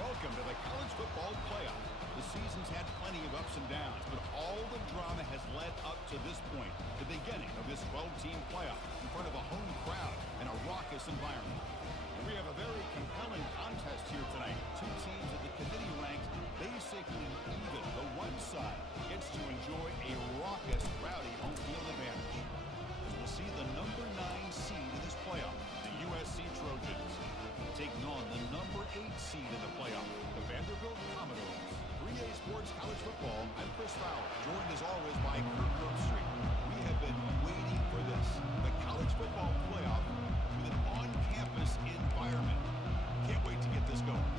Welcome to the college football playoff. The season's had plenty of ups and downs, but all the drama has led up to this point, the beginning of this 12-team playoff in front of a home crowd and a raucous environment. And we have a very compelling contest here tonight. Two teams that the committee ranks basically even. The one side gets to enjoy a raucous, rowdy home field advantage. As we'll see the number 9 seed in this playoff, the USC Trojans, taking on the number 8 seed in the playoff, the Vanderbilt Commodores. 3A Sports College Football, I'm Chris Fowler, joined as always by Kurt Grove. We have been waiting for this, the college football playoff with an on-campus environment. Can't wait to get this going.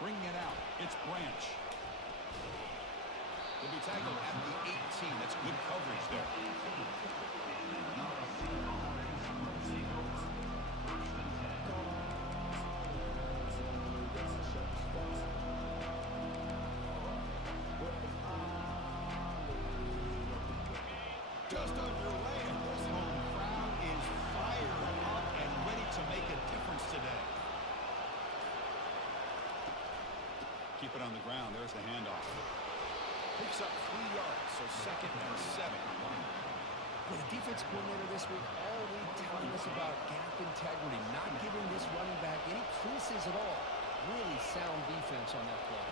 Bringing it out, it's Branch. He'll be tackled at the 18. That's good coverage there. Just underway, and this home crowd is fired up and ready to make a difference today. Keep it on the ground. There's the handoff. Picks up 3 yards, so 2nd and 7. Well, the defense coordinator this week already telling us about gap integrity, not giving this running back any creases at all. Really sound defense on that play.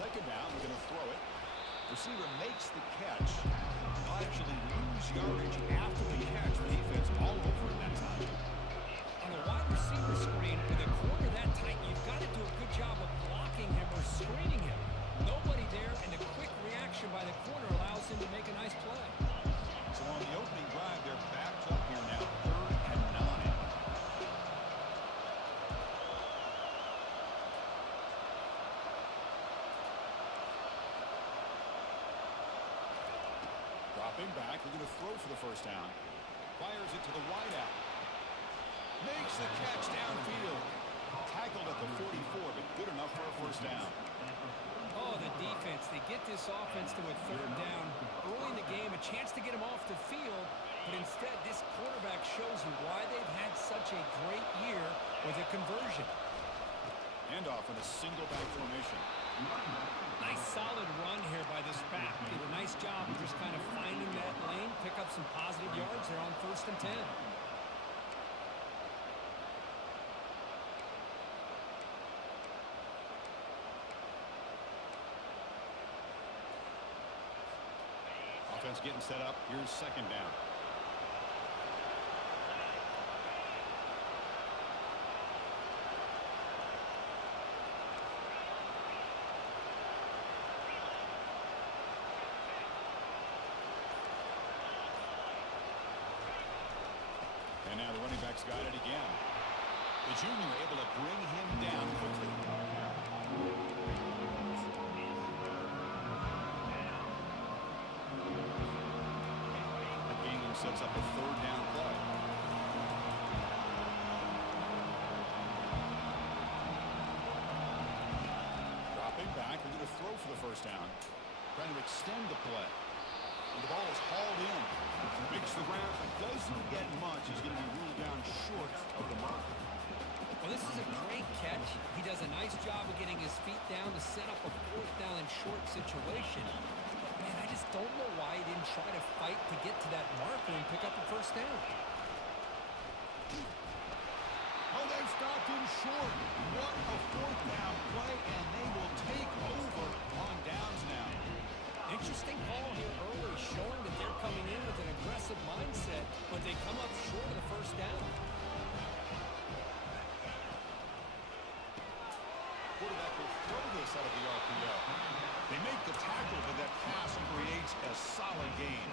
2nd down, we're going to throw it. Receiver makes the catch. He'll actually lose yardage after the catch. The defense all over it that time. On a wide receiver screen, with a corner that tight, you've got to do a good job of blocking him or screening him. Nobody there, and the quick reaction by the corner allows him to make a nice play. So on the opening drive, they're backed up here now, 3rd and 9. Dropping back, we're going to throw for the 1st down. Fires it to the wideout. Makes the catch downfield. Tackled at the 44, but good enough for a 1st down. Oh, the defense. They get this offense to a 3rd down. Early in the game, a chance to get him off the field, but instead this quarterback shows you why they've had such a great year with a conversion. Handoff in a single back formation. Nice solid run here by this back. Did a nice job of just kind of finding that lane, pick up some positive yards there on 1st and 10. Offense getting set up. Here's 2nd down. And now the running back's got it again. The junior able to bring him down quickly. Sets up a 3rd down play. Dropping back, we're going to throw for the 1st down. Trying to extend the play. And the ball is hauled in. Makes the ground, but doesn't get much. He's going to be ruled down short of the mark. Well, this is a great catch. He does a nice job of getting his feet down to set up a 4th down and short situation. Man, I just don't know why he didn't try to fight to get to that marker and pick up a 1st down. Oh, they've stopped him short. What a 4th down play, and they will take over on downs now. Interesting call here early, showing that they're coming in with an aggressive mindset, but they come up short of the 1st down. Quarterback will throw this out of the RPO. They make the tackle, but that pass creates a solid gain.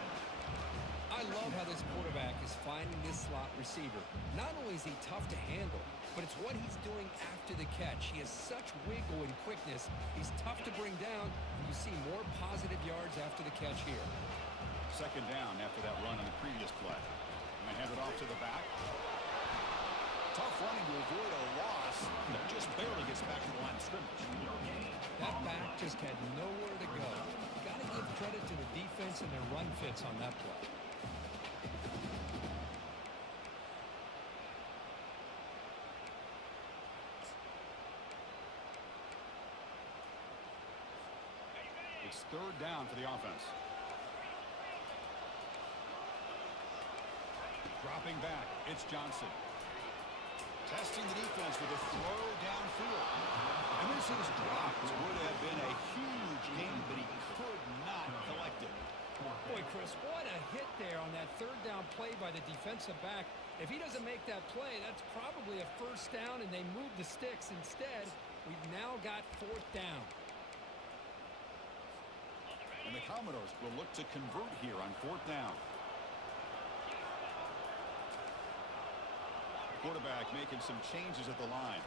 I love how this quarterback is finding this slot receiver. Not only is he tough to handle, but it's what he's doing after the catch. He has such wiggle and quickness. He's tough to bring down, and you see more positive yards after the catch here. 2nd down after that run on the previous play. just had nowhere to go. Got to give credit to the defense and their run fits on that play. It's third down for the offense. Dropping back, it's Johnson. Testing the defense with a throw downfield. And this is dropped. Would have been a huge gain, but he could not collect it. Boy, Chris, what a hit there on that third down play by the defensive back. If he doesn't make that play, that's probably a first down, and they move the sticks. Instead, we've now got fourth down. And the Commodores will look to convert here on fourth down. Quarterback making some changes at the line.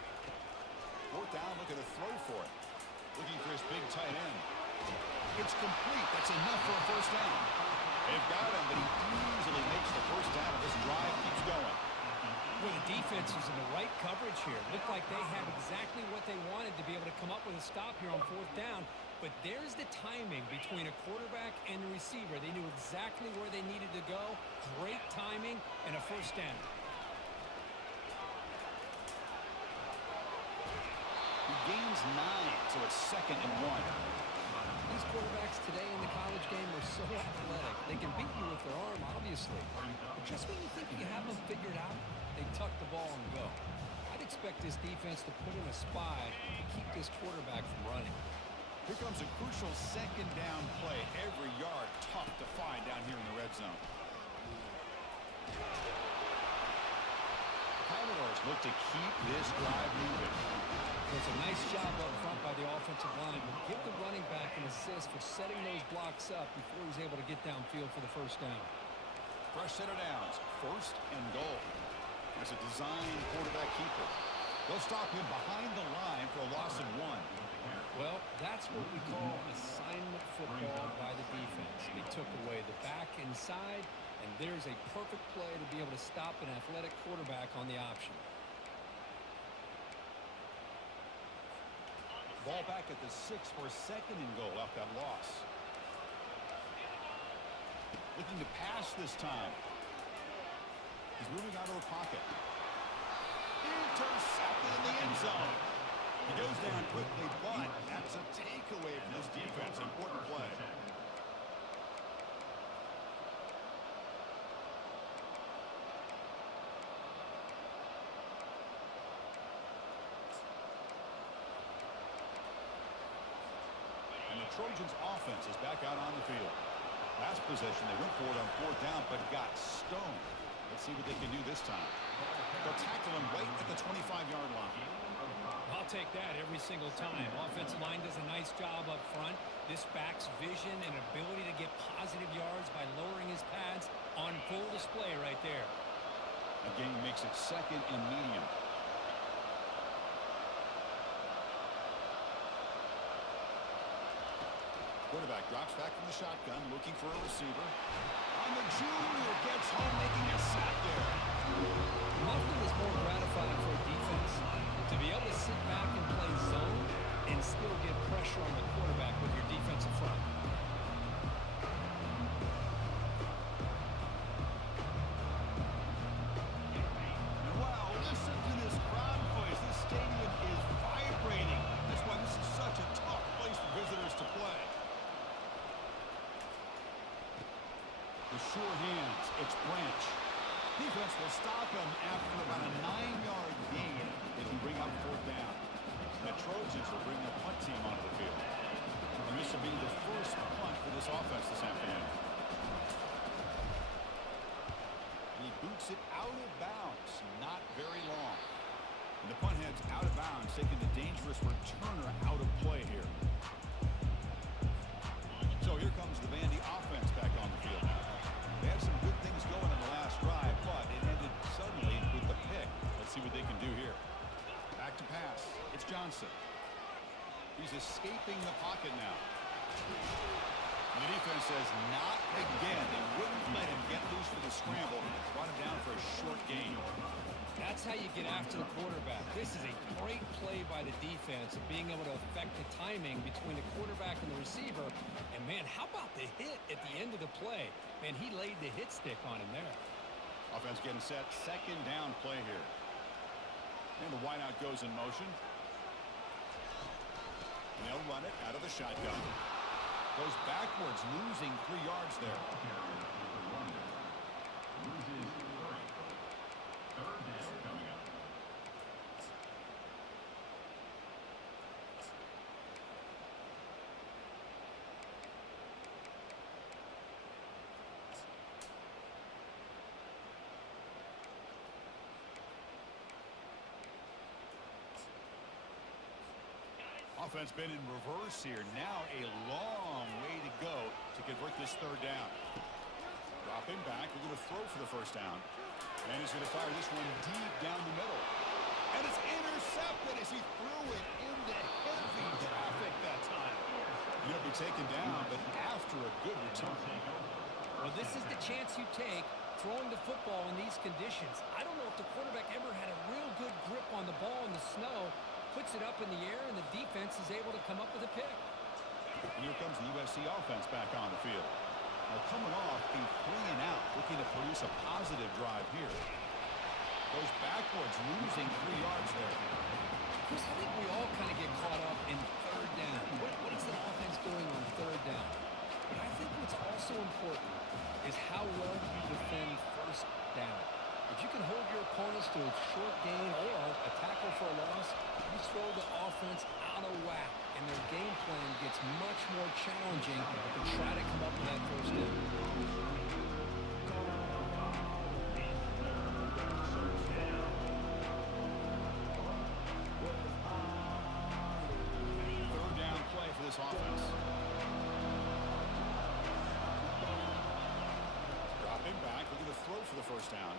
Fourth down, looking to throw for it. Looking for his big tight end. It's complete. That's enough for a first down. They've got him, but he easily makes the first down, and this drive keeps going. Well, the defense is in the right coverage here. Looked like they had exactly what they wanted to be able to come up with a stop here on fourth down. But there's the timing between a quarterback and the receiver. They knew exactly where they needed to go. Great timing and a first down. He gains 9, so it's 2nd and 1. These quarterbacks today in the college game are so athletic. They can beat you with their arm, obviously. But just when you think you have them figured out, they tuck the ball and go. I'd expect this defense to put in a spy to keep this quarterback from running. Here comes a crucial 2nd down play. Every yard tough to find down here in the red zone. The Commodores look to keep this drive moving. It's a nice job up front by the offensive line. But give the running back an assist for setting those blocks up before he's able to get downfield for the first down. Fresh set of downs. 1st and goal. As a design quarterback keeper. They'll stop him behind the line for a loss of 1. Well, that's what we call assignment football by the defense. They took away the back inside, and there's a perfect play to be able to stop an athletic quarterback on the option. Ball back at the 6 for a 2nd and goal off that loss. Looking to pass this time. He's moving out of the pocket. Intercepted in the end zone. He goes down quickly, but that's a takeaway from this defense. Important play. And the Trojans' offense is back out on the field. Last possession, they went for it on fourth down, but got stoned. Let's see what they can do this time. They'll tackle him right at the 25-yard line. I'll take that every single time. Offensive line does a nice job up front. This back's vision and ability to get positive yards by lowering his pads on full display right there. Again, makes it 2nd and medium. Quarterback drops back from the shotgun, looking for a receiver. And the junior gets home, making a sack there. Nothing is more gratifying for a defense to be able to sit back and play zone and still get pressure on the quarterback with your defensive front. Wow, listen to this crowd noise. This stadium is vibrating. That's why this is such a tough place for visitors to play. The sure hands, it's Branch. Defense will stop him after about a 9-yard gain as we bring up fourth down. The Trojans will bring their punt team onto the field. And this will be the first punt for this offense this afternoon. And he boots it out of bounds, not very long. And the punt heads out of bounds, taking the dangerous returner out of play here. So here comes the Vandy offense back on the field now. They had some good things going in the last drive, but it ended suddenly with the pick. Let's see what they can do here. Back to pass. It's Johnson. He's escaping the pocket now. And the defense says not again. They wouldn't let him get loose for the scramble. Brought him down for a short gain. That's That's how you get after the quarterback. This is a great play by the defense of being able to affect the timing between the quarterback and the receiver. And, man, how about the hit at the end of the play? Man, he laid the hit stick on him there. Offense getting set. Second down play here. And the wideout goes in motion. And they'll run it out of the shotgun. Goes backwards, losing 3 yards there. Offense been in reverse here. Now a long way to go to convert this third down. Dropping back. We're going to throw for the first down. And he's going to fire this one deep down the middle. And it's intercepted as he threw it into heavy traffic that time. He'll be taken down, but after a good return. Well, this is the chance you take throwing the football in these conditions. I don't know if the quarterback ever had a real good grip on the ball in the snow. Puts it up in the air, and the defense is able to come up with a pick. And here comes the USC offense back on the field. Now coming off a 3-and-out, looking to produce a positive drive here. Goes backwards, losing 3 yards there. Chris, I think we all kind of get caught up in third down. What is the offense doing on third down? But I think what's also important is how well you defend first down. If you can hold your opponents to a short gain or a tackle for a loss, you throw the offense out of whack, and their game plan gets much more challenging to try to come up with that first down. Third down play for this offense. Dropping back, we're going to throw for the first down.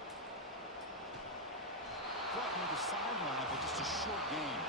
Brought near the sideline, but just a short gain.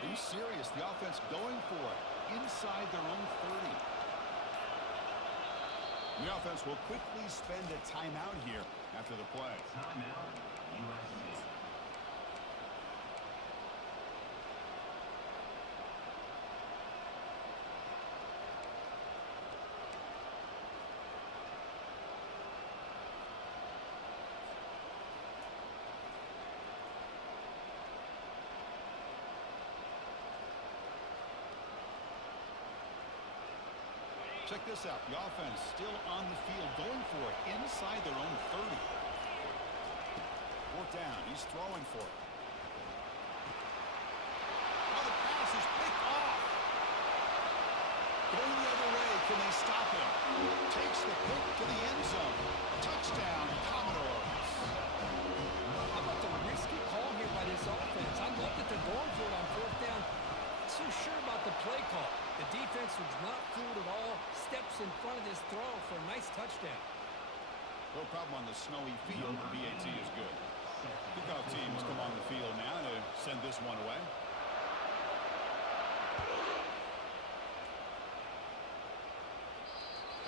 Are you serious? The offense going for it inside their own 30. The offense will quickly spend a timeout here after the play. Timeout, USC. Check this out. The offense still on the field, going for it inside their own 30. Fourth down. He's throwing for it. Oh, the pass is picked off. Going the other way. Can they stop him? Takes the pick to the end zone. Touchdown, Commodores. How about the risky call here by this offense? I love that they're going for it on fourth down. Not so sure about the play call. The defense was not fooled at all. Steps in front of this throw for a nice touchdown. No problem on the snowy field. The BAT is good. Kickoff teams come on the field now to send this one away.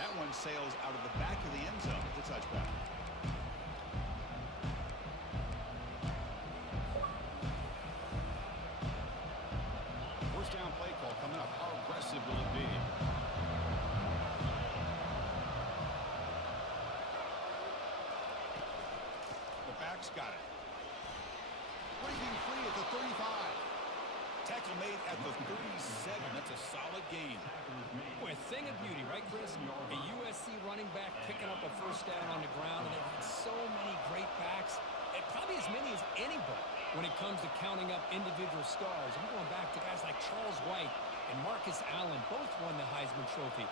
That one sails out of the back of the end zone at the touchback. First down play call coming up. How aggressive will it be? The back's got it. Breaking free at the 35. Tackle made at the 37. That's a solid gain. Boy, a thing of beauty, right, Chris? A USC running back picking up a first down on the ground, and they've had so many great backs, and probably as many as anybody when it comes to counting up individual stars. I'm going back to guys like Charles White and Marcus Allen. Both won the Heisman Trophy.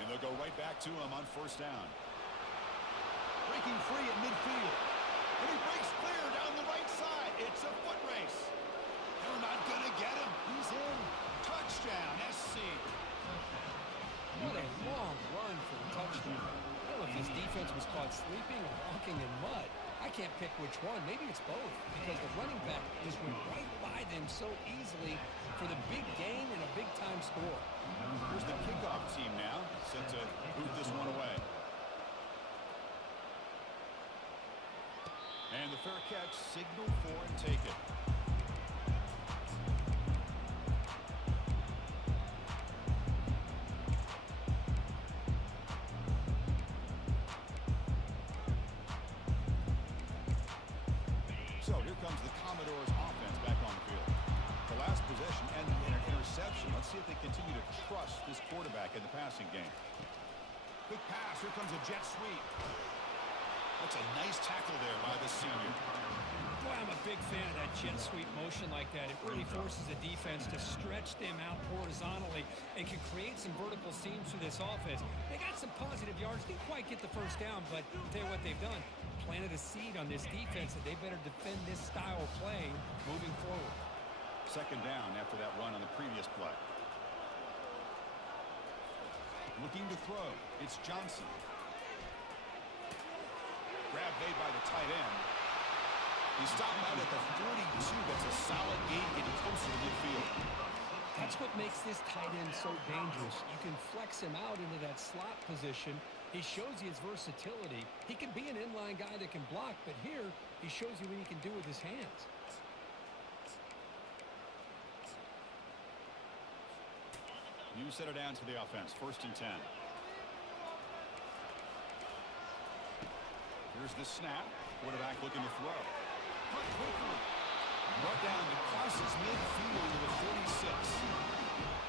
And they'll They'll go right back to him on first down. Breaking free at midfield. And he breaks clear down the right side. It's a foot race. They're not going to get him. He's in. Touchdown, SC. What a long run for the touchdown. I don't know if his defense was caught sleeping or walking in mud. I can't pick which one. Maybe it's both, because the running back just went right by them so easily for the big gain and a big-time score. Here's the kickoff team now, set to boot this one away. And the fair catch, signal for and take it. So here comes the Commodores offense back on the field. The last possession ended in an interception. Let's see if they continue to trust this quarterback in the passing game. Quick pass. Here comes a jet sweep. That's a nice tackle there by the senior. Boy, I'm a big fan of that jet sweep motion like that. It really forces the defense to stretch them out horizontally and can create some vertical seams for this offense. They got some positive yards. Didn't quite get the first down, but I'll tell you what they've done. Planted a seed on this defense that they better defend this style of play moving forward. Second down after that run on the previous play. Looking to throw. It's Johnson. Grab made by the tight end. He stopped out at the 42. That's a solid gain getting closer to midfield. That's what makes this tight end so dangerous. You can flex him out into that slot position. He shows you his versatility. He can be an inline guy that can block, but here he shows you what he can do with his hands. You set it down to the offense. 1st and 10. Here's the snap. Quarterback looking to throw. Cut quickly. Brought down to crosses midfield to the 46.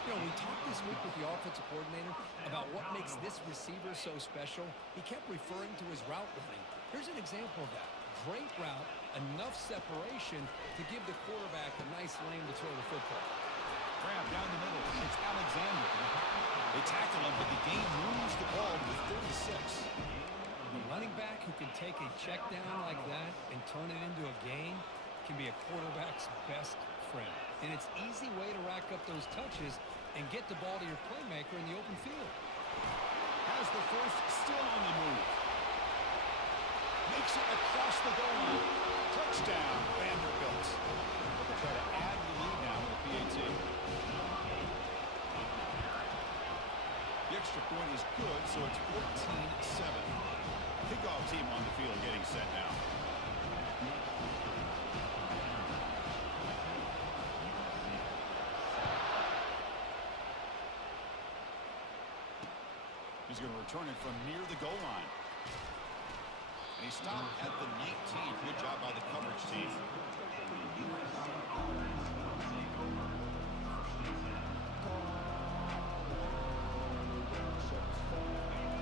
You know, we talked this week with the offensive coordinator about what makes this receiver so special. He kept referring to his route running. Here's an example of that. Great route, enough separation to give the quarterback a nice lane to throw the football. Grab down the middle. It's Alexander. They tackle him, but the game moves the ball to the 36. A running back who can take a check down like that and turn it into a gain can be a quarterback's best friend. And it's an easy way to rack up those touches and get the ball to your playmaker in the open field. Has the first, still on the move. Makes it across the goal line. Touchdown, Vanderbilt. They'll try to add the lead now with the PAT. The extra point is good, so it's 14-7. Kickoff team on the field getting set now. He's going to return it from near the goal line. And he stopped at the 19. Good job by the coverage team.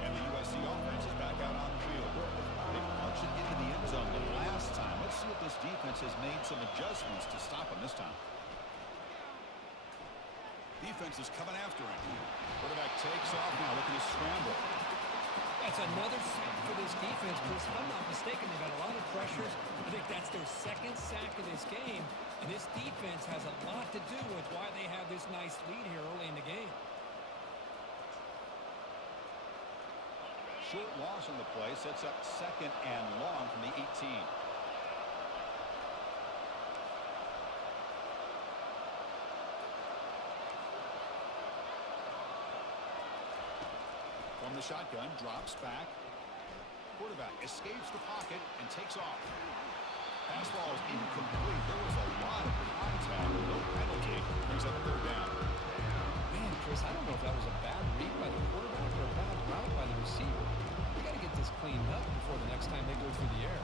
And the USC offense is back out on the field. They punched it into the end zone the last time. Let's see if this defense has made some adjustments to stop him this time. Defense is coming after him. Quarterback takes off now, looking to scramble. That's another sack for this defense, Chris. If I'm not mistaken, they've got a lot of pressures. I think that's their second sack of this game. And this defense has a lot to do with why they have this nice lead here early in the game. Short loss on the play, sets up 2nd and long from the 18. From the shotgun, drops back. Quarterback escapes the pocket and takes off. Pass ball is incomplete. There was a lot of contact. No penalty. Brings up 3rd down. Man, Chris, I don't know if that was a bad read by the quarterback or a bad route by the receiver. They got to get this cleaned up before the next time they go through the air.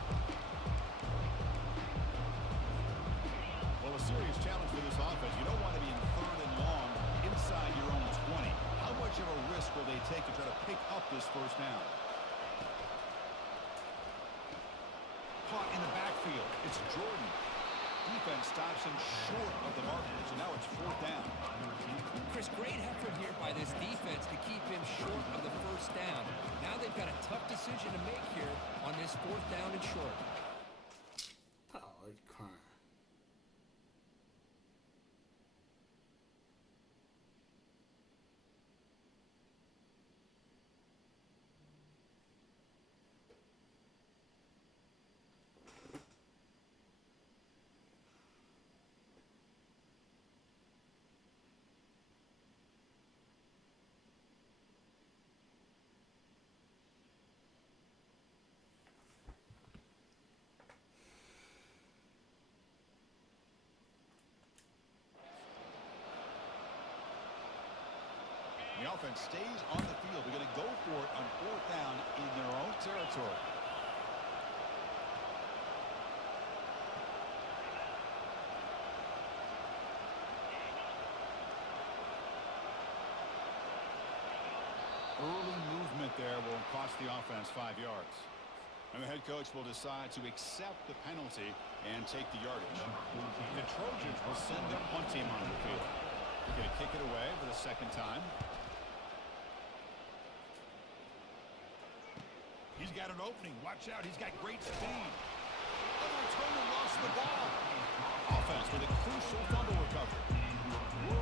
Well, a serious challenge for this offense. You don't want to be in 3rd and long inside your own 20. How much of a risk will they take to try to pick up this 1st down? Caught in the backfield. It's Jordan. Defense stops him short of the marker, so now it's 4th down. Chris, great effort here by this defense to keep him short of the 1st decision to make here on this 4th down and short. Oh, it's crying. The offense stays on the field. They're going to go for it on 4th down in their own territory. Early movement there will cost the offense 5 yards. And the head coach will decide to accept the penalty and take the yardage. The Trojans will send their punt team on the field. They're going to kick it away for the 2nd time. He's got an opening. Watch out. He's got great speed. The returner lost the ball. Offense with a crucial fumble recovery. Woo,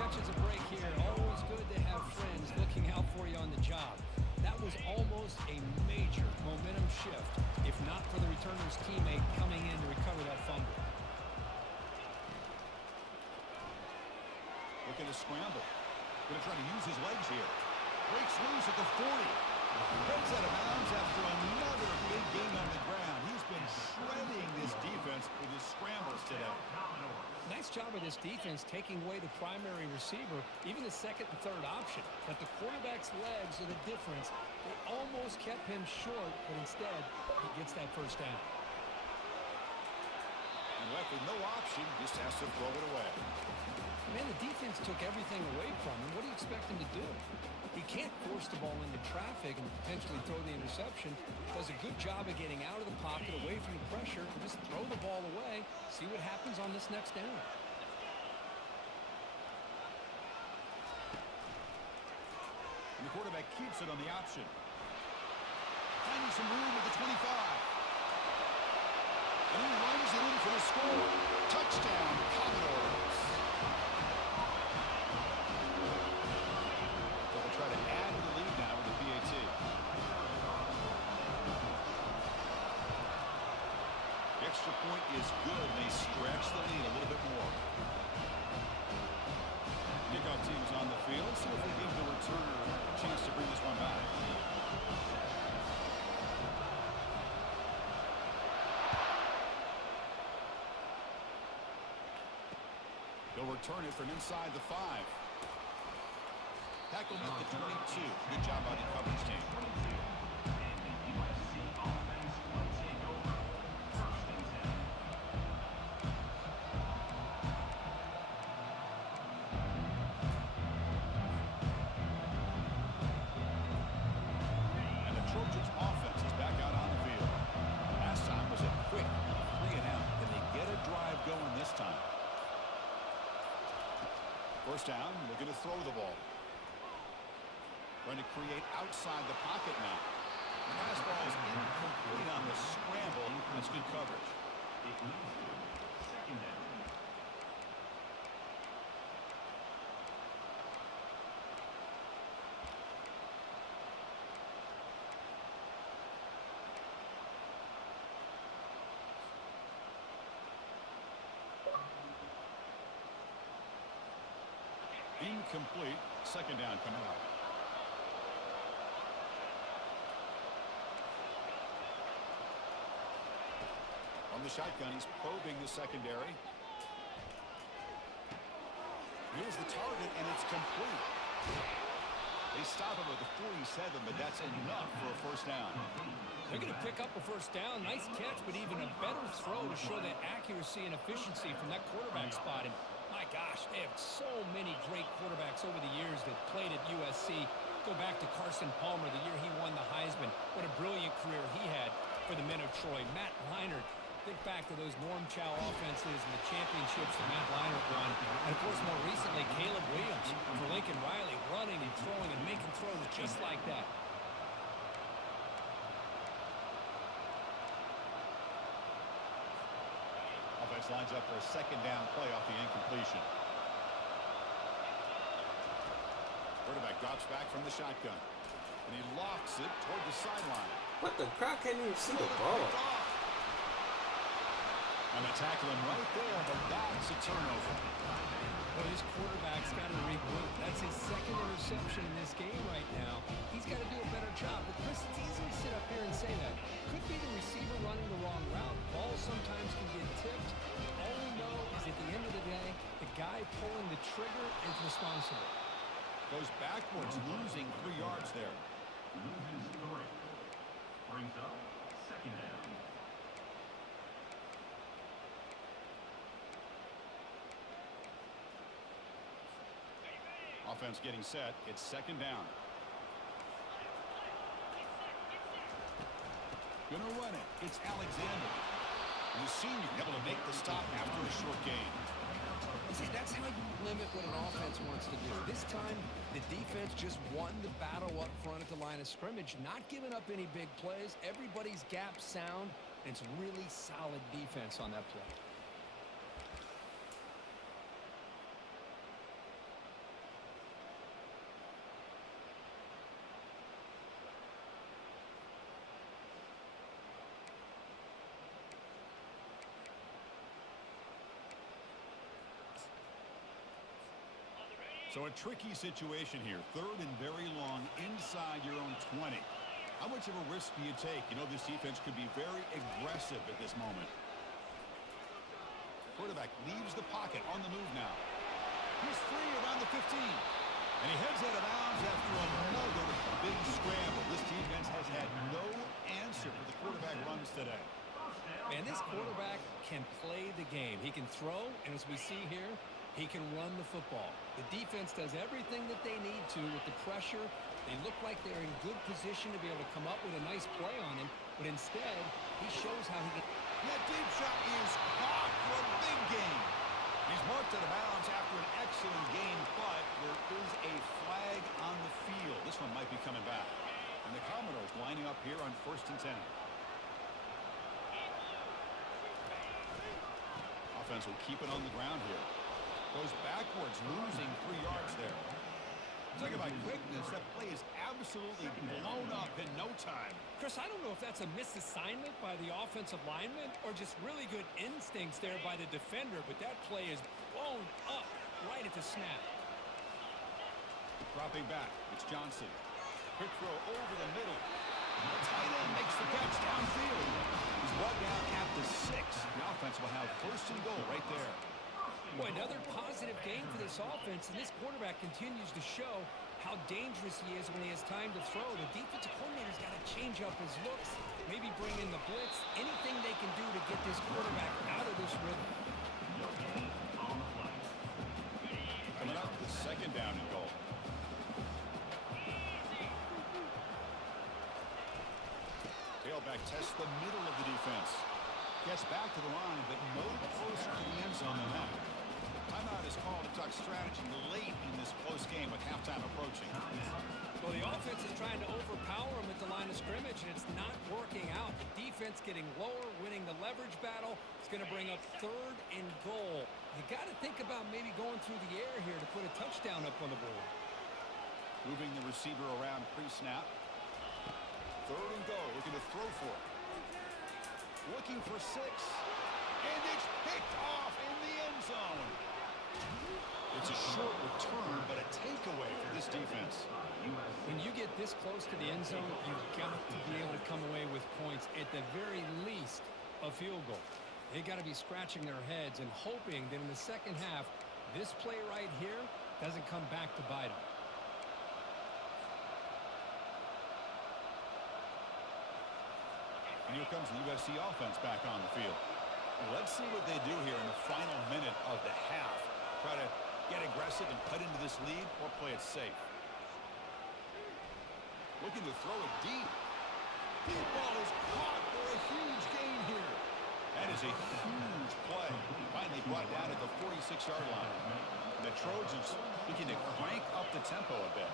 catches a break here. Always good to have friends looking out for you on the job. That was almost a major momentum shift, if not for the returner's teammate coming in to recover that fumble. Looking to scramble. Going to try to use his legs here. Breaks loose at the 40. Heads out of bounds after another big gain on the ground. He's been shredding this defense with his scrambles today. Nice job of this defense taking away the primary receiver, even the 2nd and 3rd option. But the quarterback's legs are the difference. They almost kept him short, but instead, he gets that 1st down. And left with no option, just has to throw it away. Man, the defense took everything away from him. What do you expect him to do? He can't force the ball into traffic and potentially throw the interception. Does a good job of getting out of the pocket, away from the pressure, and just throw the ball away. See what happens on this next down. And the quarterback keeps it on the option. Finding some room at the 25. And he runs it in for the score. Touchdown, Commodores. They'll try to add to the lead now with the PAT. The extra point is good, and they stretch the lead a little bit more. Kickoff team's on the field. See if we give the returner a chance to bring this one back. They'll return it from inside the 5. Tackled at the 22. Good job by the coverage team. And the Trojans offense is back out on the field. Last time was a quick 3 and out. Can they get a drive going this time? 1st down, looking to throw the ball. Trying to create outside the pocket now. The pass ball is incomplete on the scramble. That's good coverage. It leads to 2nd down. Incomplete. 2nd down coming up. On the shotgun, he's probing the secondary. Here's the target, and it's complete. They stop him at the 47, but that's enough for a 1st down. They're going to pick up a 1st down. Nice catch, but even a better throw to show that accuracy and efficiency from that quarterback spot. And my gosh, they have so many great quarterbacks over the years that played at USC. Go back to Carson Palmer, the year he won the Heisman. What a brilliant career he had for the men of Troy. Matt Leinart. Think back to those Norm Chow offenses and the championships that Matt Leinart won. And, of course, more recently, Caleb Williams for Lincoln Riley, running and throwing and making throws just like that. pass lines up for a second down play off the incompletion. Quarterback drops back from the shotgun. And he lofts it toward the sideline. What the crowd can't even see the ball. And they tackle him right there, but that's a turnover. Well, his quarterback's got to regroup. That's his second interception in this game right now. He's got to do a better job. But Chris, it's easy to sit up here and say that. Could be the receiver running the wrong route. Balls sometimes can get tipped. All we know is at the end of the day, the guy pulling the trigger is responsible. Goes backwards, losing 3 yards there. Loses 3. Brings up second down. Offense getting set. It's second down. Gonna run it. It's Alexander. And the senior able to make the stop after a short gain. See, that's how you limit what an offense wants to do. This time, the defense just won the battle up front at the line of scrimmage, not giving up any big plays. Everybody's gap sound, and it's really solid defense on that play. So a tricky situation here. 3rd and very long inside your own 20. How much of a risk do you take? You know, this defense could be very aggressive at this moment. Quarterback leaves the pocket on the move now. He's free around the 15. And he heads out of bounds after another big scramble. This defense has had no answer for the quarterback runs today. Man, this quarterback can play the game. He can throw, and as we see here, he can run the football. The defense does everything that they need to with the pressure. They look like they're in good position to be able to come up with a nice play on him, but instead, he shows how he can. That deep shot is caught for a big gain. He's marked out of bounds after an excellent game, but there is a flag on the field. This one might be coming back. And the Commodores lining up here on 1st and 10. Offense will keep it on the ground here. Goes backwards, losing 3 yards there. Talk about quickness. That play is absolutely blown up in no time. Chris, I don't know if that's a misassignment by the offensive lineman or just really good instincts there by the defender, but that play is blown up right at the snap. Dropping back, it's Johnson. Quick throw over the middle. The tight end makes the catch downfield. He's brought down at the 6. The offense will have 1st and goal right there. Boy, another positive game for this offense, and this quarterback continues to show how dangerous he is when he has time to throw. The defensive coordinator's got to change up his looks, maybe bring in the blitz, anything they can do to get this quarterback out of this rhythm. Coming up, the second down and goal. Tailback tests the middle of the defense. Gets back to the line, but no closer to the end zone than that. Timeout is called to talk strategy late in this close game with halftime approaching. Well, the offense is trying to overpower him at the line of scrimmage, and it's not working out. The defense getting lower, winning the leverage battle. It's going to bring up 3rd and goal. You got to think about maybe going through the air here to put a touchdown up on the board. Moving the receiver around pre-snap. 3rd and goal, looking to throw for it. Looking for 6. And it's picked off in the end zone. It's a short return, but a takeaway for this defense. When you get this close to the end zone, you've got to be able to come away with points, at the very least, a field goal. They got to be scratching their heads and hoping that in the second half, this play right here doesn't come back to bite them. And here comes the USC offense back on the field. Let's see what they do here in the final minute of the half. Try to get aggressive and cut into this lead or play it safe. Looking to throw it deep. Deep ball is caught for a huge gain here. That is a huge play. Finally brought down at the 46-yard line. The Trojans looking to crank up the tempo a bit.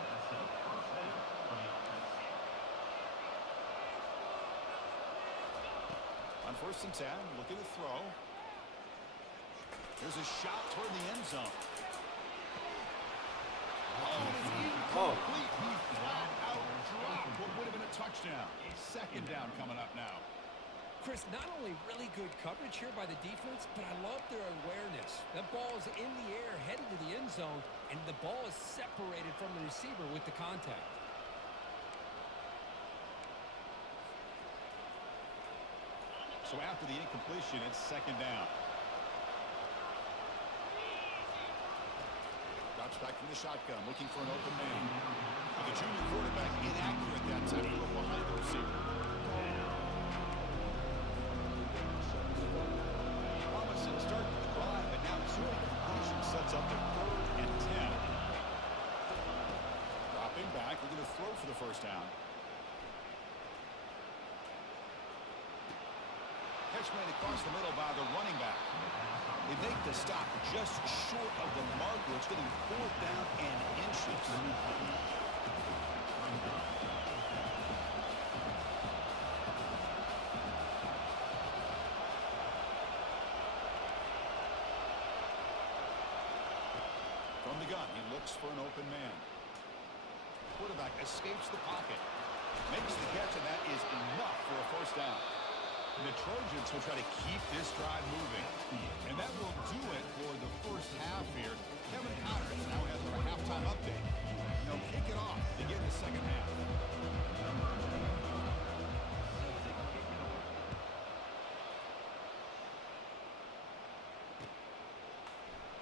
On 1st and 10, looking to throw. There's a shot toward the end zone. Oh. Completely flat out drop. What would have been a touchdown. Second down coming up now. Chris, not only really good coverage here by the defense, but I love their awareness. That ball is in the air, headed to the end zone, and the ball is separated from the receiver with the contact. So after the incompletion, it's second down. Drops back from the shotgun, looking for an open man. But the junior quarterback inaccurate that time, a little behind the receiver. Promising start to the drive, but now two incompletion sets up the 3rd and 10. Dropping back, we're going to throw for the first down. Catch made across the middle by the running back. They make the stop just short of the marker. It's going to be 4th down and inches. From the gun, he looks for an open man. Quarterback escapes the pocket. Makes the catch, and that is enough for a first down. The Trojans will try to keep this drive moving. And that will do it for the first half here. Kevin Connors now has our halftime update. They'll kick it off to begin the second half.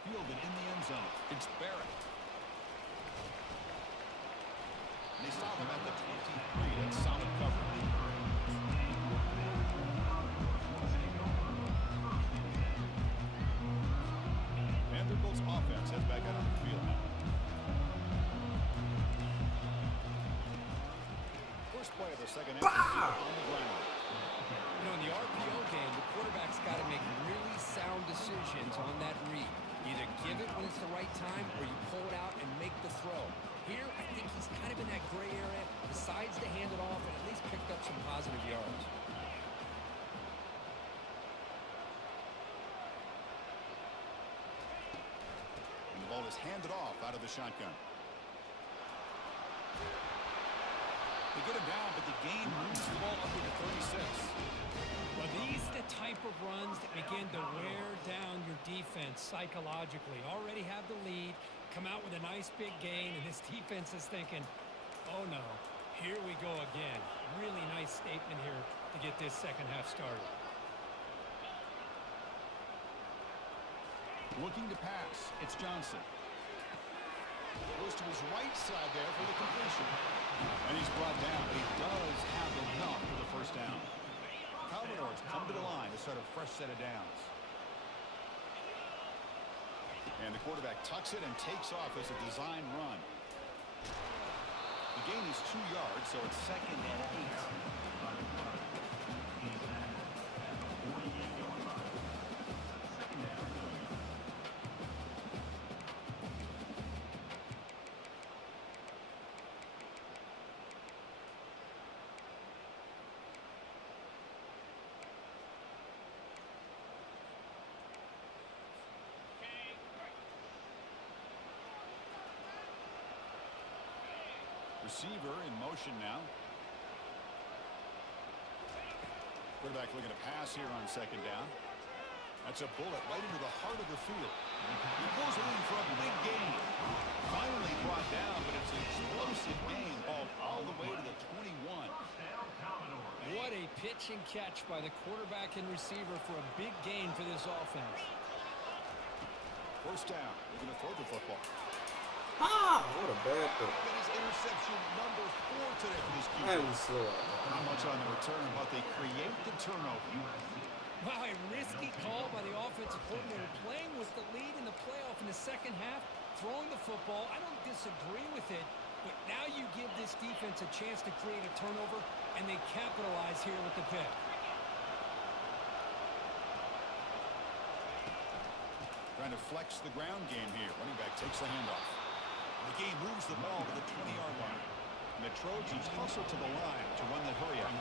Fielded in the end zone. It's Barrett. And they stop him at the 23. That's solid coverage. Vanderbilt's offense heads back out on the field now. First play of the second half on the ground. You know, in the RPO game, the quarterback's got to make really sound decisions on that read. Either give it when it's the right time or you pull it out and make the throw. Here, I think he's kind of in that gray area, decides to hand it off and at least picked up some positive yards. And the ball is handed off out of the shotgun. They get him down, but the game moves the ball up to the 36. Well, these are the type of runs that begin to wear down your defense psychologically. Already have the lead, come out with a nice big gain, and this defense is thinking, oh no, here we go again. Really nice statement here to get this second half started. Looking to pass, it's Johnson. Goes to his right side there for the completion. And he's brought down. He does have enough for the first down. Commodores come to the line to start a fresh set of downs. And the quarterback tucks it and takes off as a design run. The gain is 2 yards, so it's second and 8. Receiver in motion now. Quarterback looking to pass here on second down. That's a bullet right into the heart of the field. He goes in for a big gain. Finally brought down, but it's an explosive gain. Ball all the way to the 21. What a pitch and catch by the quarterback and receiver for a big gain for this offense. First down. They're going to throw the football. Ah, what a bad throw. That is interception number 4 today for this QB. That was slow out there. Not much on the return, but they create the turnover. Wow, a risky call by the offensive coordinator, playing with the lead in the playoff in the second half, throwing the football. I don't disagree with it, but now you give this defense a chance to create a turnover, and they capitalize here with the pick. Trying to flex the ground game here. Running back takes the handoff. The game moves the ball to the 20-yard line. And the Trojans hustle to the line to run the hurry up.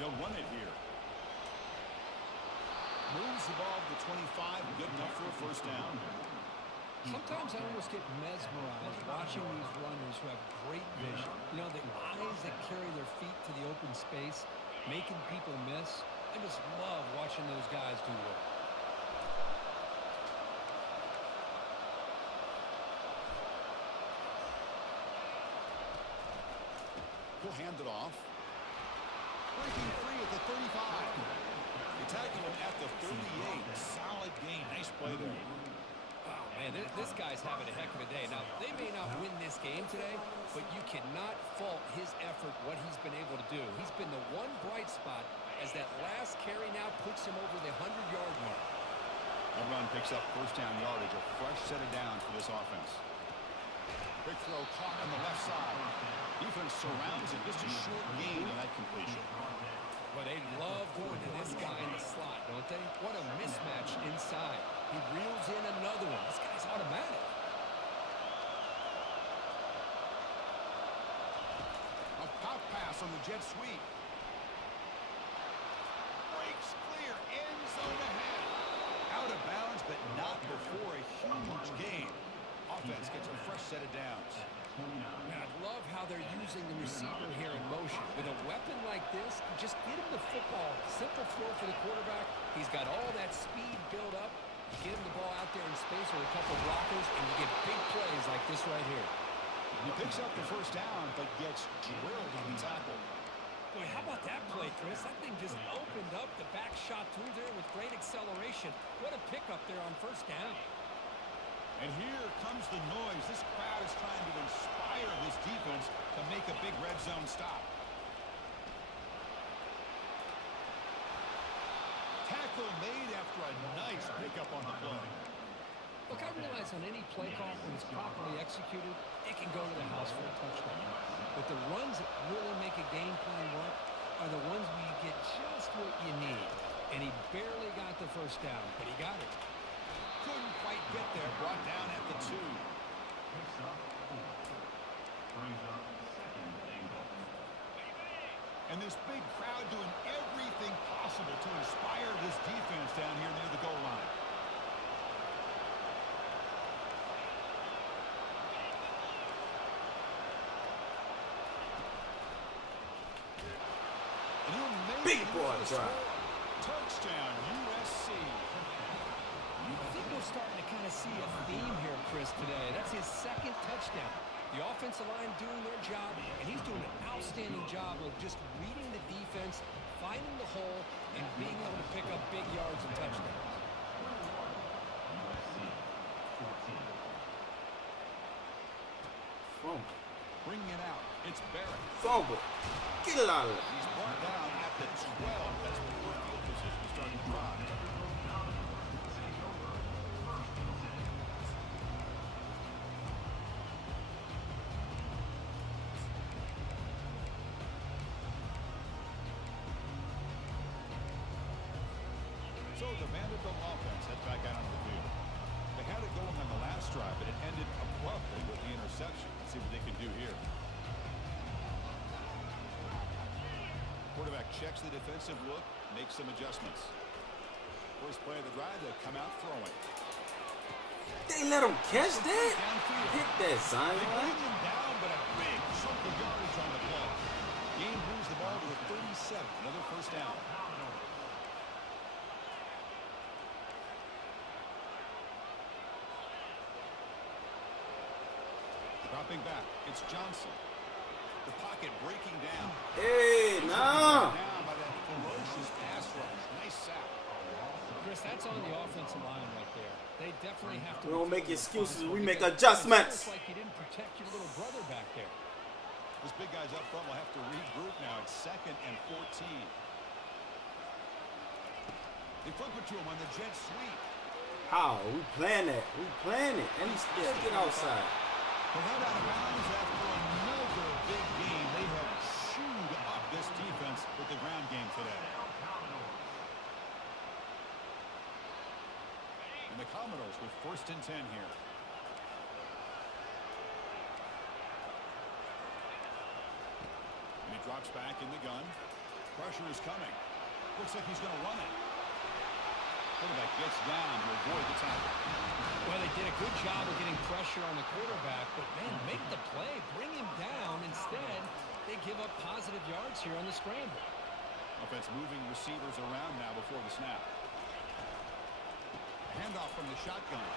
They'll run it here. Moves the ball to the 25. Good enough for a first down. Sometimes I almost get mesmerized watching these runners who have great vision. You know, the eyes that carry their feet to the open space, making people miss. I just love watching those guys do work. He'll hand it off. Breaking free at the 35. They tackle him at the 38. Solid game. Nice play there. Wow, man, this guy's having a heck of a day. Now, they may not win this game today, but you cannot fault his effort, what he's been able to do. He's been the one bright spot as that last carry now puts him over the 100-yard mark. A run picks up first down yardage. A fresh set of downs for this offense. Big throw caught on the left side. Defense surrounds it. Just a short gain on that completion. But they love going to this guy in the slot, don't they? What a mismatch inside. He reels in another one. This guy's automatic. A pop pass on the jet sweep. Breaks clear. End zone ahead. Out of bounds, but not before a huge gain. Offense gets a fresh set of downs. Man, I love how they're using the receiver here in motion. With a weapon like this, just get him the football. Simple throw for the quarterback. He's got all that speed built up. You get him the ball out there in space with a couple blockers, and you get big plays like this right here. He picks up the first down, but gets drilled on the tackle. Boy, how about that play, Chris? That thing just opened up. The back shot through there with great acceleration. What a pickup there on first down. And here comes the noise. This crowd is trying to inspire this defense to make a big red zone stop. Tackle made after a nice pickup on the play. Look, I realize on any play call, when it's properly executed, it can go to the house for a touchdown. But the runs that really make a game plan work are the ones where you get just what you need. And he barely got the first down, but he got it. Couldn't quite get there. Brought down at the 2. Picks up 4. Brings up second and goal. And this big crowd doing everything possible to inspire this defense down here near the goal line. And he'll make Big it boy with the drive. score. Touchdown, USC. I think we're starting to kind of see a theme here, Chris, today. That's his second touchdown. The offensive line doing their job, and he's doing an outstanding job of just reading the defense, finding the hole, and being able to pick up big yards and touchdowns. Fumble. Bringing it out. It's Barrett. Fumble. Get it out of there. He's brought down at the 12. That's before field position starting to drive. So the Vanderbilt offense heads back out onto the field. They had it going on the last drive, but it ended abruptly with the interception. Let's see what they can do here. Quarterback checks the defensive look, makes some adjustments. First play of the drive, they come out throwing. They let him catch that? Downfield. Hit that, son. They bring him down, but a big chunk of yardage on the play. Game moves the ball to the 37. Another first down. Dropping back, it's Johnson. The pocket breaking down. Hey, nah. Down by that ferocious pass rush. Nice sack. Chris, that's on the offensive line right there. They definitely have to... We don't make excuses. We make because adjustments. It's almost like you didn't protect your little brother back there. This big guy's up front will have to regroup now. It's 2nd and 14. They flip it to him on the jet sweep. How? We plan that. We plan it. And he still get outside. But right out of bounds after another big game. They have chewed up this defense with the ground game today. And the Commodores with 1st and 10 here. And he drops back in the gun. Pressure is coming. Looks like he's going to run it. Quarterback gets down to avoid the tackle. Well, they did a good job of getting pressure on the quarterback, but, man, make the play. Bring him down. Instead, they give up positive yards here on the scramble. Offense moving receivers around now before the snap. Handoff from the shotgun.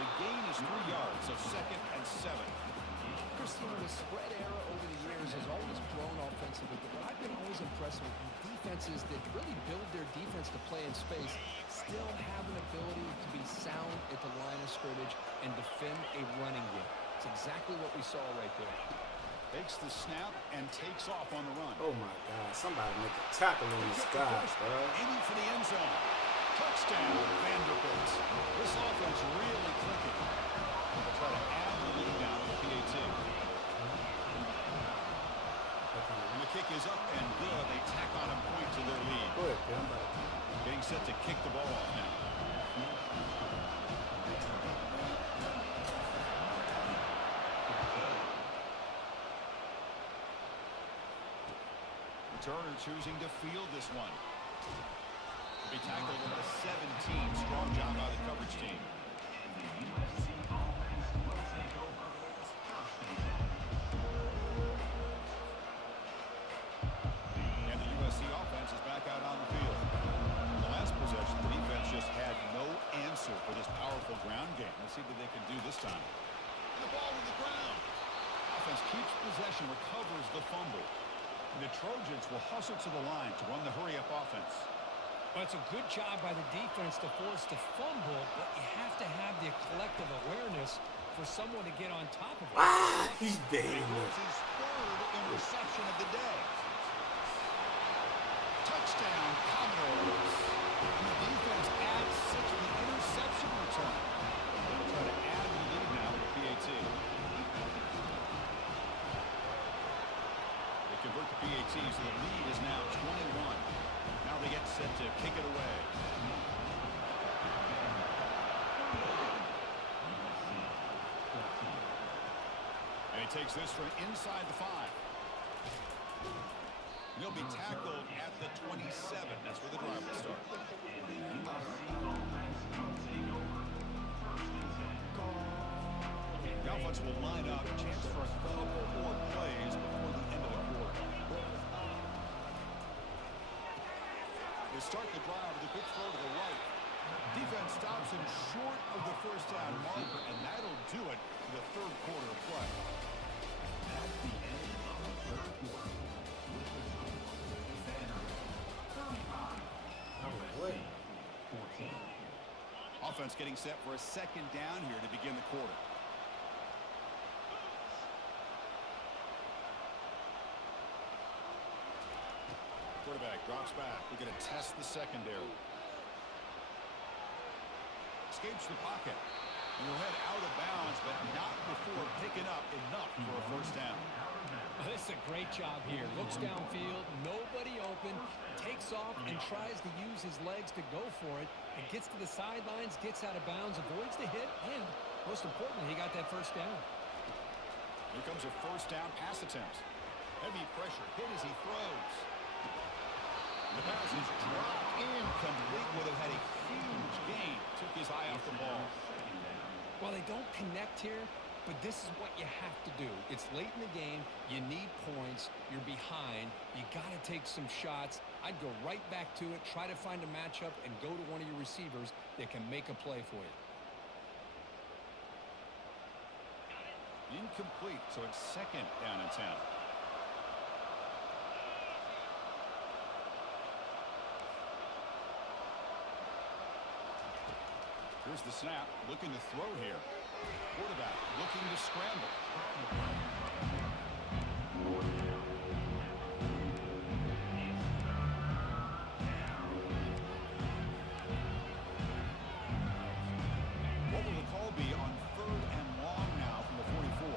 The gain is 3 yards, so 2nd and 7. Chris, you know, the spread era over the years has always grown offensively, but what I've been always impressed with defenses that really build their defense to play in space still have an ability to be sound at the line of scrimmage and defend a running game. It's exactly what we saw right there. Takes the snap and takes off on the run. Oh my God! Somebody make a tackle in the sky, bro. Aiming for the end zone. Touchdown, Vanderbilt. This offense really clicking. They'll try to add the lead now to the PAT. And the kick is up and good. They tack on a point to their lead. Go ahead, Bill. I'm about to- Getting set to kick the ball off now. Turner choosing to field this one. To be tackled at the 17. Strong job by the coverage team. And the USC offense is back out on the field. In the last possession, the defense just had no answer for this powerful ground game. Let's see what they can do this time. The ball to the ground. Offense keeps possession, recovers the fumble. The Trojans will hustle to the line to run the hurry-up offense. Well, it's a good job by the defense to force the fumble, but you have to have the collective awareness for someone to get on top of it. Ah, he's dead. It was his 3rd interception of the day. Touchdown, Commodores. And the defense adds 6 to the interception return. They'll try to add the lead now to the PAT. They convert the PAT, so the lead is now 21. Now they get set to kick it away. And he takes this from inside the 5. He'll be tackled at the 27. That's where the drive will start. The offense will line up. Chance for a couple more plays before the end of the quarter. They start the drive with a quick throw to the right. Defense stops him short of the first down marker, and that'll do it for the 3rd quarter of play. That's the end of the 3rd quarter. Offense getting set for a 2nd down here to begin the quarter. Quarterback drops back. We're going to test the secondary. Escapes the pocket. And will head out of bounds, but not before picking up enough for a 1st down. This is a great job here. Looks downfield, nobody open, takes off and tries to use his legs to go for it. And gets to the sidelines, gets out of bounds, avoids the hit, and most importantly, he got that 1st down. Here comes a 1st down pass attempt. Heavy pressure, hit as he throws. The pass is dropped incomplete. Would have had a huge gain. Took his eye off the ball. Well, they don't connect here, but this is what you have to do. It's late in the game. You need points. You're behind. You got to take some shots. I'd go right back to it, try to find a matchup, and go to one of your receivers that can make a play for you. Incomplete, so it's 2nd down and 10. Here's the snap, looking to throw here. Quarterback looking to scramble. What will the call be on 3rd and long now from the 44?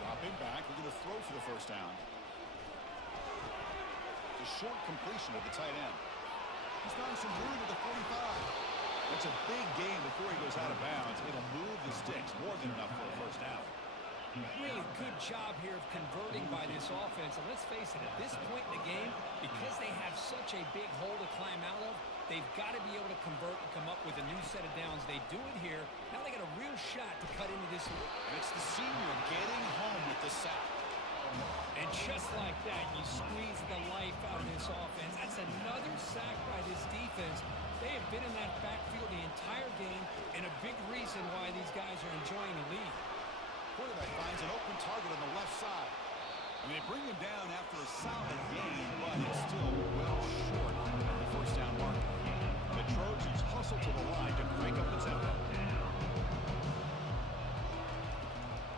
Dropping back, looking to throw for the 1st down. A short completion of the tight end. He's found some room at the 45. That's a big gain before he goes out of bounds. It'll move the sticks more than enough for a 1st down. Really good job here of converting by this offense. And let's face it, at this point in the game, because they have such a big hole to climb out of, they've got to be able to convert and come up with a new set of downs. They do it here. Now they got a real shot to cut into this. And it's the senior getting home with the sack. And just like that, you squeeze the life out of this offense. That's another sack by this defense. They have been in that backfield the entire game, and a big reason why these guys are enjoying the lead. Quarterback finds an open target on the left side. And they bring him down after a solid gain, but it's still well short of the first down mark. The Trojans hustle to the line to break up the tempo.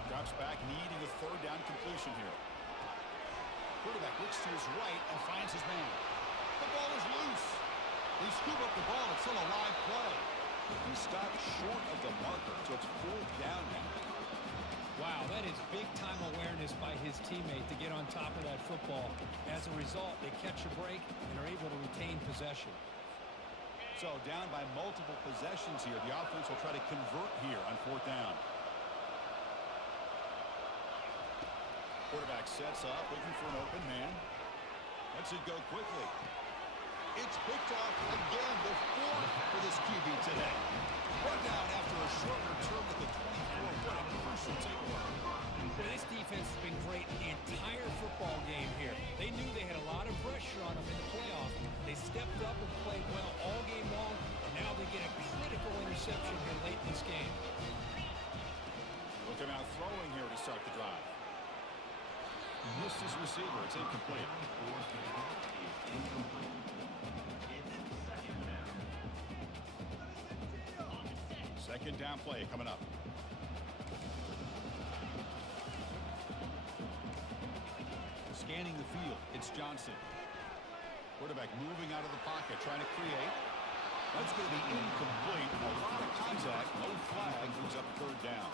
Drops back, needing a third down completion here. Quarterback looks to his right and finds his man. The ball is loose. They scoop up the ball. It's still a live play. He stopped short of the marker, so it's fourth down now. Wow, that is big-time awareness by his teammate to get on top of that football. As a result, they catch a break and are able to retain possession. So down by multiple possessions here. The offense will try to convert here on fourth down. Quarterback sets up, looking for an open man. Lets it go quickly. It's picked off again, the fourth for this QB today. Run down after a short return at the 24. What a crucial takeaway. Well, this defense has been great the entire football game here. They knew they had a lot of pressure on them in the playoffs. They stepped up and played well all game long, and now they get a critical interception here late in this game. Look him out throwing here to start the drive. Missed his receiver. It's incomplete. Second down play coming up. Scanning the field, it's Johnson. Quarterback moving out of the pocket, trying to create. That's going to be incomplete. A lot of contact, no flag, moves up third down.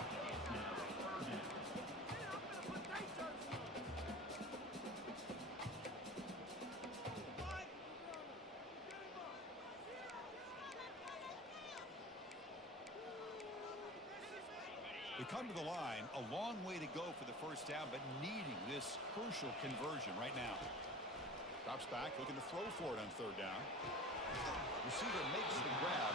We come to the line, a long way to go for the first down, but needing this crucial conversion right now. Drops back, looking to throw for it on third down. Receiver makes the grab.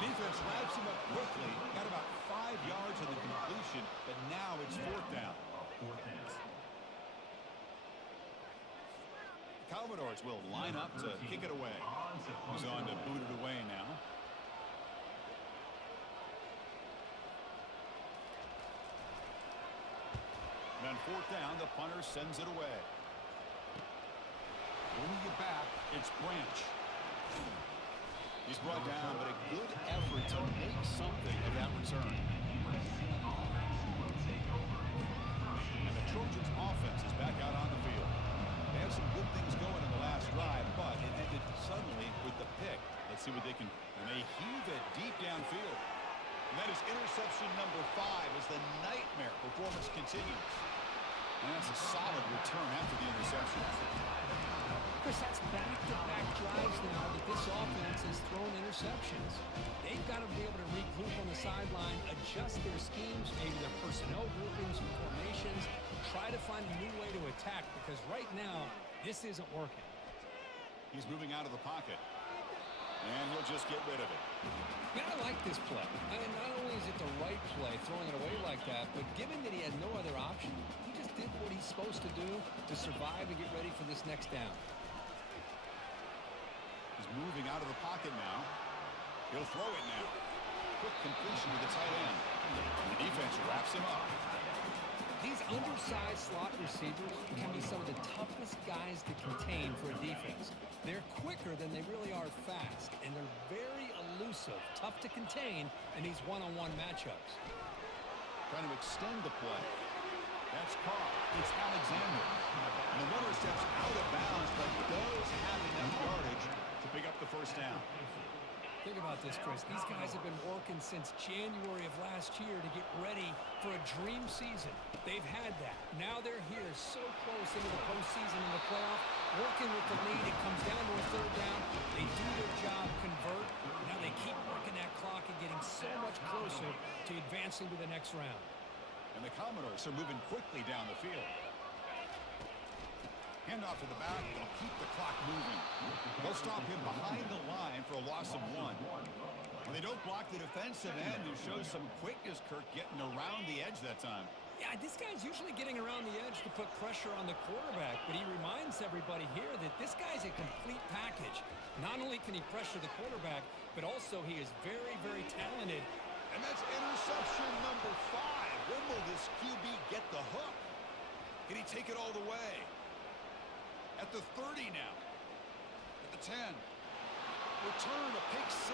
The defense wraps him up quickly. Got about 5 yards on the completion, but now it's fourth down. The Commodores will line up to kick it away. He's on to boot it away now. And on fourth down, the punter sends it away. When we get back, it's Branch. He's brought down, but a good effort to make something of that return. And the Trojans' offense is back out on the field. They had some good things going in the last drive, but it ended suddenly with the pick. Let's see what they can. And they heave it deep downfield. And that is interception number 5 as the nightmare performance continues. And that's a solid return after the interception. Chris, that's back-to-back drives now that this offense has thrown interceptions. They've got to be able to regroup on the sideline, adjust their schemes, maybe their personnel groupings and formations, try to find a new way to attack, because right now, this isn't working. He's moving out of the pocket. And he'll just get rid of it. Yeah, I like this play. I mean, not only is it the right play, throwing it away like that, but given that he had no other option, he just did what he's supposed to do to survive and get ready for this next down. He's moving out of the pocket now. He'll throw it now. Quick completion to the tight end. And the defense wraps him up. These undersized slot receivers can be some of the toughest guys to contain for a defense. They're quicker than they really are fast, and they're very elusive, tough to contain in these one-on-one matchups. Trying to extend the play. That's Carr. It's Alexander. And the runner steps out of bounds, but does have enough yardage to pick up the first down. Think about this, Chris. These guys have been working since January of last year to get ready for a dream season. They've had that. Now they're here so close into the postseason and the playoff, working with the lead. It comes down to a third down. They do their job, convert. Now they keep working that clock and getting so much closer to advancing to the next round. And the Commodores are moving quickly down the field. Handoff to the back. They'll keep the clock moving. They'll stop him behind the line for a loss of 1. When they don't block the defensive end, it shows some quickness, Kirk, getting around the edge that time. Yeah, this guy's usually getting around the edge to put pressure on the quarterback, but he reminds everybody here that this guy's a complete package. Not only can he pressure the quarterback, but also he is very, very talented. And that's interception number 5. When will this QB get the hook? Can he take it all the way? At the 30 now. At the 10. Return a pick 6.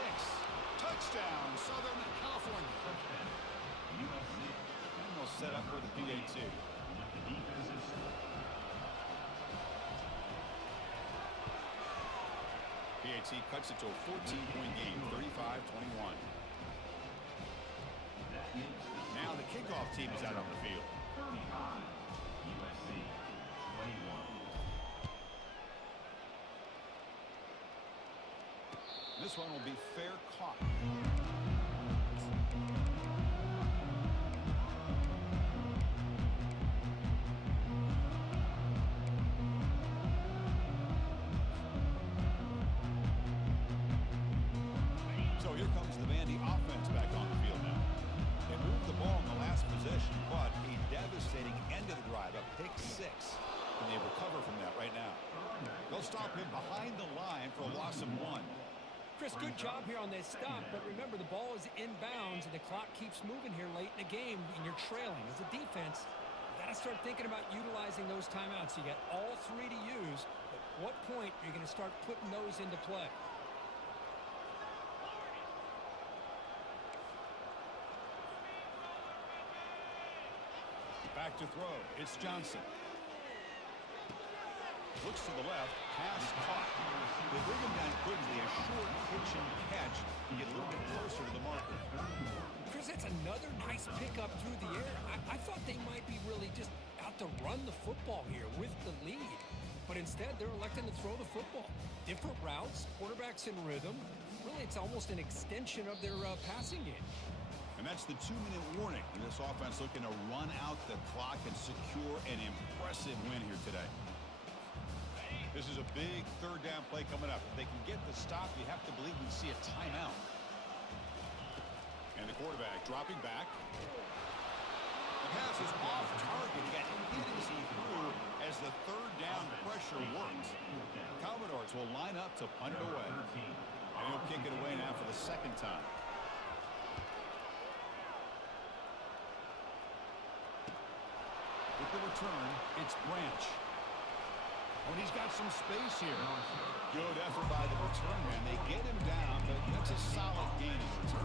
Touchdown, Southern California. USC. And they'll set up for the PAT. With the defensive set. PAT cuts it to a 14-point game, 35-21. Now the kickoff team is out on the field. 35. USC. 21. This one will be fair caught. So here comes the Vandy offense back on the field now. They moved the ball in the last possession, but a devastating end of the drive, a pick 6. And they recover from that right now. They'll stop him behind the line for a loss of 1. Chris, good job here on this stop, but remember the ball is inbounds and the clock keeps moving here late in the game and you're trailing. As a defense, you got to start thinking about utilizing those timeouts. You got all 3 to use, but what point are you going to start putting those into play? Back to throw. It's Johnson. Looks to the left. Pass caught. They bring him down quickly. A short pitch and catch to get a little bit closer to the marker. Chris, that's another nice pickup through the air. I thought they might be really just out to run the football here with the lead. But instead, they're electing to throw the football. Different routes, quarterbacks in rhythm. Really, it's almost an extension of their passing game. And that's the 2-minute warning. And this offense looking to run out the clock and secure an impressive win here today. This is a big third down play coming up. If they can get the stop, you have to believe we see a timeout. And the quarterback dropping back. The pass is off target. He got hit as he threw as the third down pressure works. Commodores will line up to punt it away. And he'll kick it away now for the second time. With the return, it's Branch. Oh, and he's got some space here. Good effort by the return man. They get him down, but that's a solid gain in return.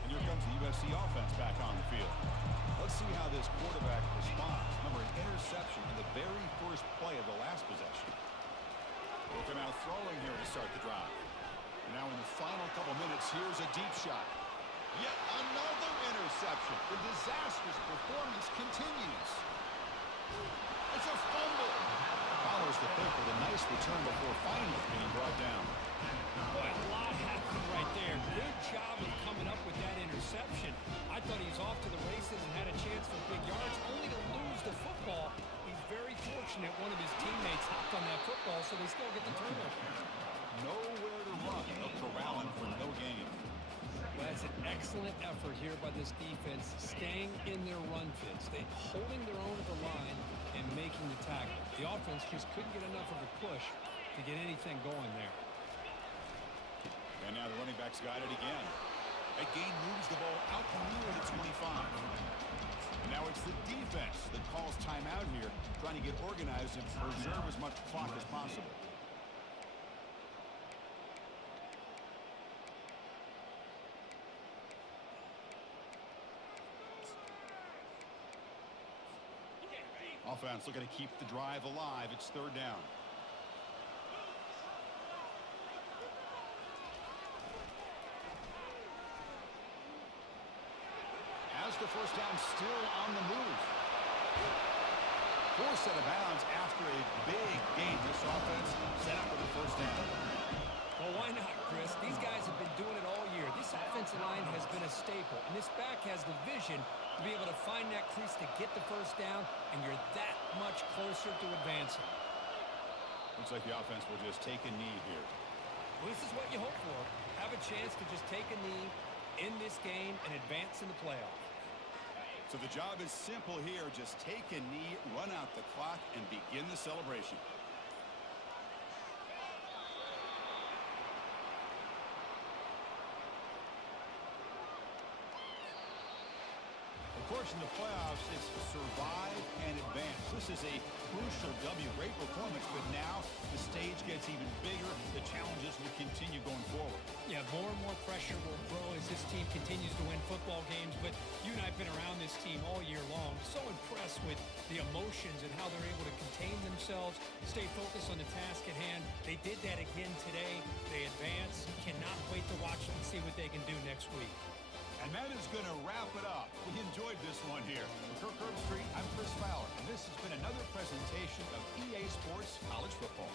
And here comes the USC offense back on the field. Let's see how this quarterback responds. Remember, an interception in the very first play of the last possession. We'll come out throwing here to start the drive. And now in the final couple minutes, here's a deep shot. Yet another interception. The disastrous performance continues. It's a fumble. Follows the pick with a nice return before finally being brought down. Boy, a lot happened right there. Good job of coming up with that interception. I thought he was off to the races and had a chance for big yards, only to lose the football. He's very fortunate one of his teammates hopped on that football, so they still get the turnover. Nowhere to run. They'll corral him for no gain. Well, that's an excellent effort here by this defense, staying in their run fits. They holding their own at the line and making the tackle. The offense just couldn't get enough of a push to get anything going there. And now the running backs got it again. That gain moves the ball out near the 25. And now it's the defense that calls timeout here, trying to get organized and preserve as much clock as possible. Offense looking to keep the drive alive. It's third down. As the first down still on the move. Forced out of bounds after a big gain. This offense set up for the first down. Well, why not, Chris? These guys have been doing it all year. This offensive line this back has the vision to be able to find that crease to get the first down, and you're that much closer to advancing. Looks like the offense will just take a knee here. Well, this is what you hope for. Have a chance to just take a knee in this game and advance in the playoff. So the job is simple here. Just take a knee, run out the clock, and begin the celebration. Of course, in the playoffs, it's survive and advance. This is a crucial W. Great performance, but now the stage gets even bigger. The challenges will continue going forward. Yeah, more and more pressure will grow as this team continues to win football games. But you and I have been around this team all year long. So impressed with the emotions and how they're able to contain themselves, stay focused on the task at hand. They did that again today. They advance. Cannot wait to watch them and see what they can do next week. And that is going to wrap it up. We enjoyed this one here. For Kirk Herbstreit, I'm Chris Fowler, and this has been another presentation of EA Sports College Football.